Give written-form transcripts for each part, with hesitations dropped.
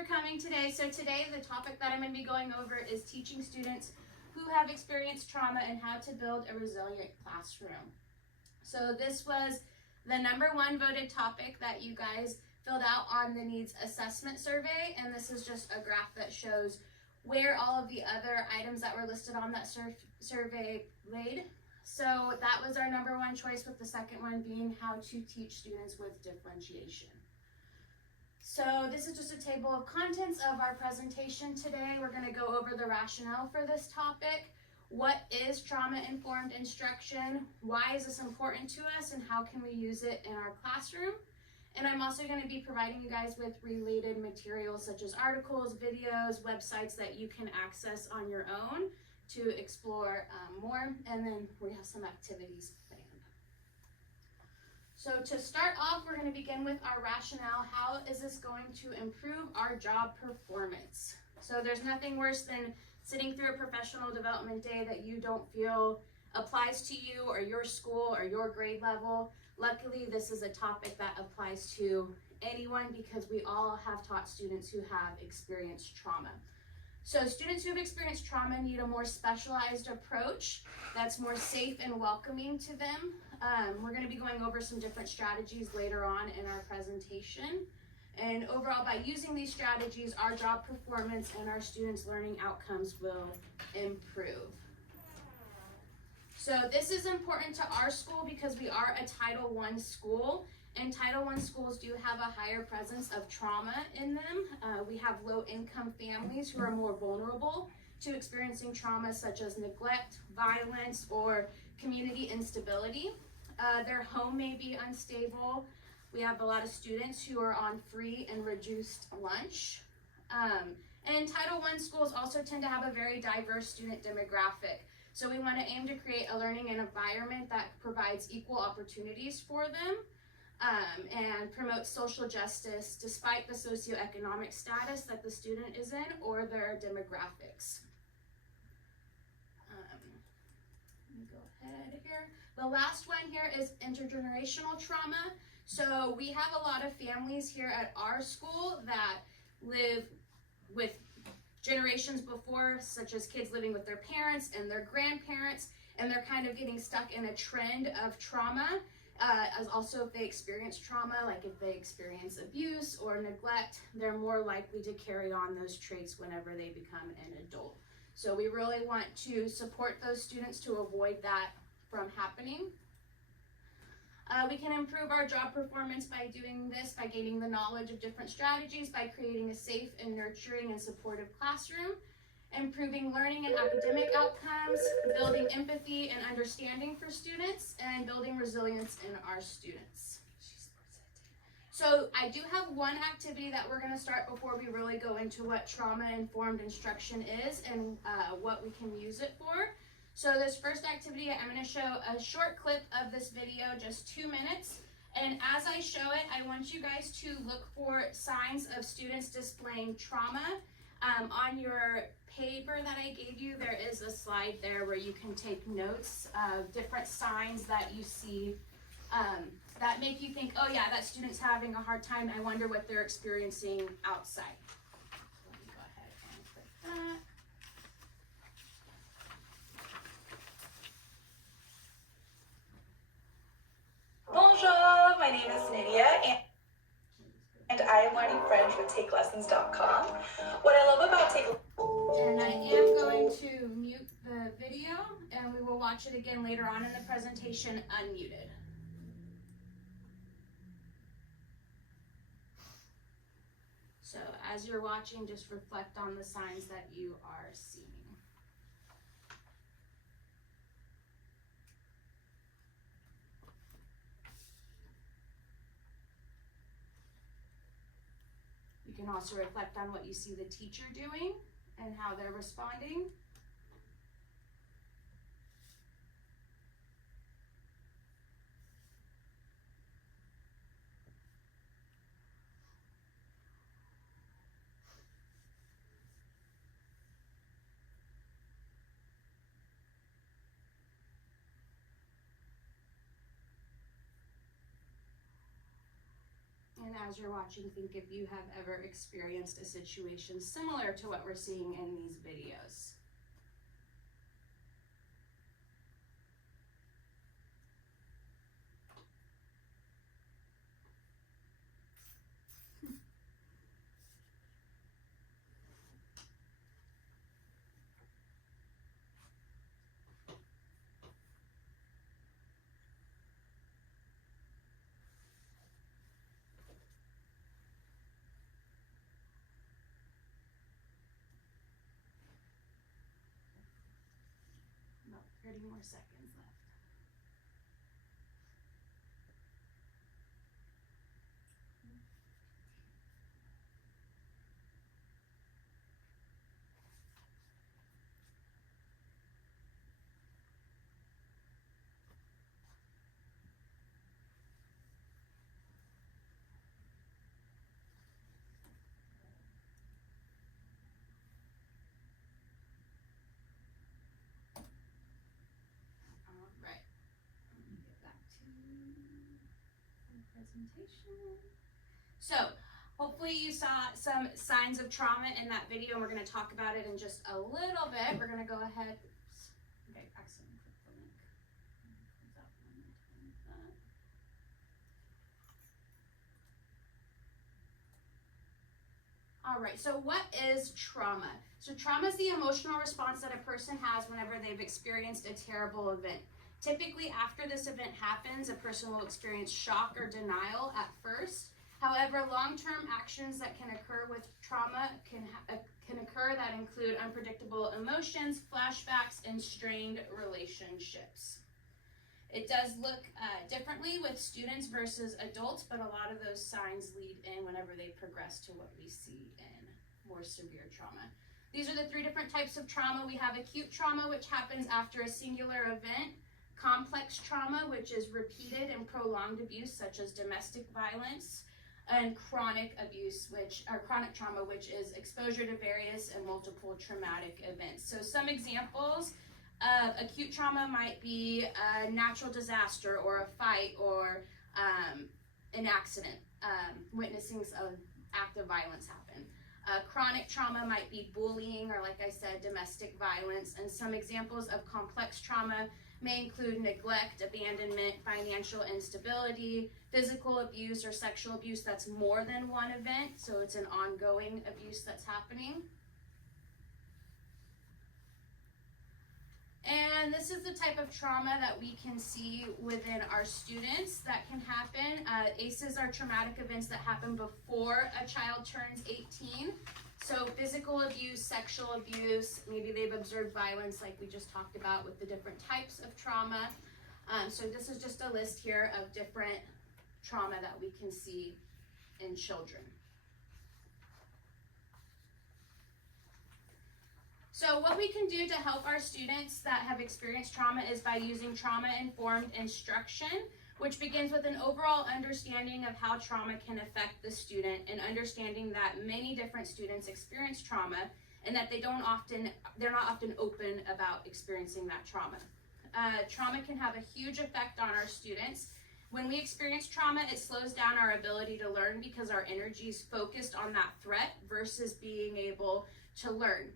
for coming today. So today the topic that I'm going to be going over is teaching students who have experienced trauma and how to build a resilient classroom. So this was the #1 voted topic that you guys filled out on the needs assessment survey, and this is just a graph that shows where all of the other items that were listed on that survey laid. So that was our #1 choice, with the second one being how to teach students with differentiation. So this is just a table of contents of our presentation today. We're going to go over the rationale for this topic. What is trauma-informed instruction? Why is this important to us, and how can we use it in our classroom? And I'm also going to be providing you guys with related materials such as articles, videos, websites that you can access on your own to explore more. And then we have some activities planned. So to start off, we're going to begin with our rationale. How is this going to improve our job performance? So there's nothing worse than sitting through a professional development day that you don't feel applies to you or your school or your grade level. Luckily, this is a topic that applies to anyone because we all have taught students who have experienced trauma. So students who have experienced trauma need a more specialized approach that's more safe and welcoming to them. We're going to be going over some different strategies later on in our presentation. And overall, by using these strategies, our job performance and our students' learning outcomes will improve. So this is important to our school because we are a Title I school, and Title I schools do have a higher presence of trauma in them. We have low-income families who are more vulnerable to experiencing trauma such as neglect, violence, or community instability. Their home may be unstable. We have a lot of students who are on free and reduced lunch. And Title I schools also tend to have a very diverse student demographic. So we want to aim to create a learning environment that provides equal opportunities for them and promotes social justice despite the socioeconomic status that the student is in or their demographics. Let me go ahead here. The last one here is intergenerational trauma. So we have a lot of families here at our school that live with generations before, such as kids living with their parents and their grandparents, and they're kind of getting stuck in a trend of trauma, as also if they experience trauma, like if they experience abuse or neglect, they're more likely to carry on those traits whenever they become an adult. So we really want to support those students to avoid that from happening. We can improve our job performance by doing this, by gaining the knowledge of different strategies, by creating a safe and nurturing and supportive classroom, improving learning and academic outcomes, building empathy and understanding for students, and building resilience in our students. So I do have one activity that we're going to start before we really go into what trauma-informed instruction is and what we can use it for. So this first activity, I'm going to show a short clip of this video, just 2 minutes. And as I show it, I want you guys to look for signs of students displaying trauma. On your paper that I gave you, there is a slide there where you can take notes of different signs that you see that make you think, oh yeah, that student's having a hard time. I wonder what they're experiencing outside. So let me go ahead and click that. Bonjour, my name is Nydia, and I am learning French with TakeLessons.com. What I love about And I am going to mute the video, and we will watch it again later on in the presentation unmuted. So as you're watching, just reflect on the signs that you are seeing. You can also reflect on what you see the teacher doing and how they're responding. And as you're watching, think if you have ever experienced a situation similar to what we're seeing in these videos. About 30 more seconds left. All right, let me get back to the presentation. So, hopefully you saw some signs of trauma in that video, and we're going to talk about it in just a little bit. We're going to go ahead. Oops. Okay, accidentally clicked the link. All right, so what is trauma? So trauma is the emotional response that a person has whenever they've experienced a terrible event. Typically, after this event happens, a person will experience shock or denial at first. However, long-term actions that can occur with trauma can occur that include unpredictable emotions, flashbacks, and strained relationships. It does look differently with students versus adults, but a lot of those signs lead in whenever they progress to what we see in more severe trauma. These are the three different types of trauma. We have acute trauma, which happens after a singular event, complex trauma, which is repeated and prolonged abuse, such as domestic violence, and chronic trauma, which is exposure to various and multiple traumatic events. So some examples of acute trauma might be a natural disaster or a fight or an accident, witnessing an act of violence happen. Chronic trauma might be bullying or, like I said, domestic violence. And some examples of complex trauma may include neglect, abandonment, financial instability, physical abuse or sexual abuse that's more than one event, so it's an ongoing abuse that's happening. And this is the type of trauma that we can see within our students that can happen. ACEs are traumatic events that happen before a child turns 18. So physical abuse, sexual abuse, maybe they've observed violence like we just talked about with the different types of trauma. So this is just a list here of different trauma that we can see in children. So what we can do to help our students that have experienced trauma is by using trauma-informed instruction, which begins with an overall understanding of how trauma can affect the student and understanding that many different students experience trauma and that they're not often open about experiencing that trauma. Trauma can have a huge effect on our students. When we experience trauma, it slows down our ability to learn because our energy is focused on that threat versus being able to learn.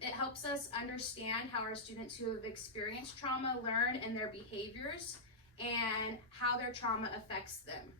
It helps us understand how our students who have experienced trauma learn and their behaviors and how their trauma affects them.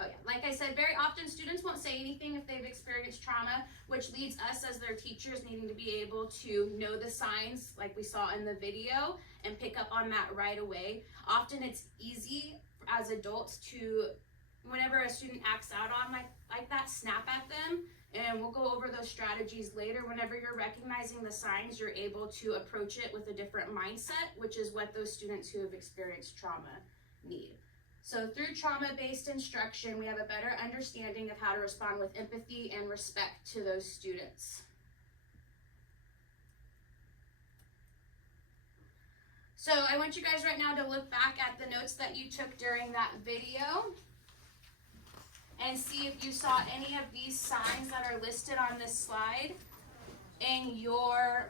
Oh yeah, like I said, very often students won't say anything if they've experienced trauma, which leads us as their teachers needing to be able to know the signs like we saw in the video and pick up on that right away. Often it's easy as adults to, whenever a student acts out on like that, snap at them, and we'll go over those strategies later. Whenever you're recognizing the signs, you're able to approach it with a different mindset, which is what those students who have experienced trauma need. So through trauma-based instruction, we have a better understanding of how to respond with empathy and respect to those students. So I want you guys right now to look back at the notes that you took during that video and see if you saw any of these signs that are listed on this slide in your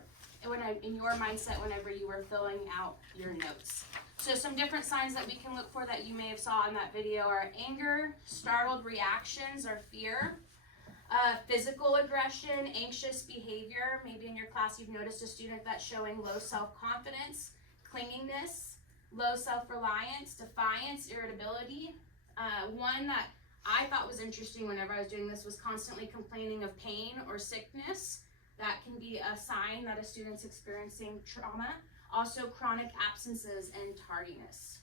in your mindset whenever you were filling out your notes. So some different signs that we can look for that you may have saw in that video are anger, startled reactions or fear, physical aggression, anxious behavior. Maybe in your class you've noticed a student that's showing low self-confidence, clinginess, low self-reliance, defiance, irritability. One that I thought was interesting whenever I was doing this was constantly complaining of pain or sickness. That can be a sign that a student's experiencing trauma. Also chronic absences and tardiness.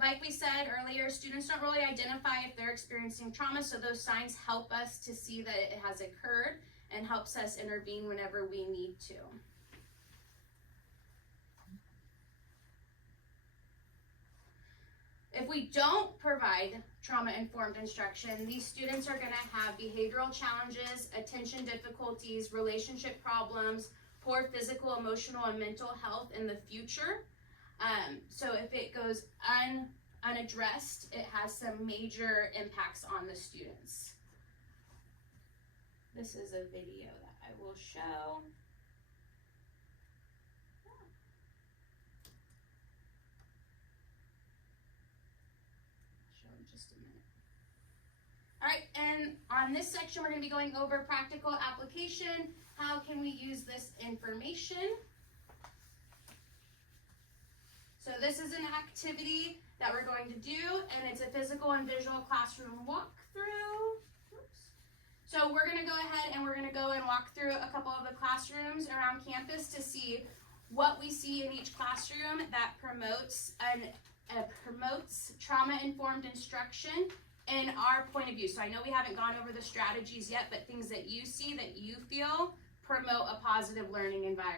Like we said earlier, students don't really identify if they're experiencing trauma, so those signs help us to see that it has occurred and helps us intervene whenever we need to. If we don't provide trauma-informed instruction, these students are going to have behavioral challenges, attention difficulties, relationship problems, poor physical, emotional, and mental health in the future. So if it goes unaddressed, it has some major impacts on the students. This is a video that I will show. Show in just a minute. All right, and on this section, we're going to be going over practical application. How can we use this information? So this is an activity that we're going to do, and it's a physical and visual classroom walkthrough. Oops. So we're going to go ahead and we're going to go and walk through a couple of the classrooms around campus to see what we see in each classroom that promotes trauma-informed instruction in our point of view. So I know we haven't gone over the strategies yet, but things that you see that you feel promote a positive learning environment.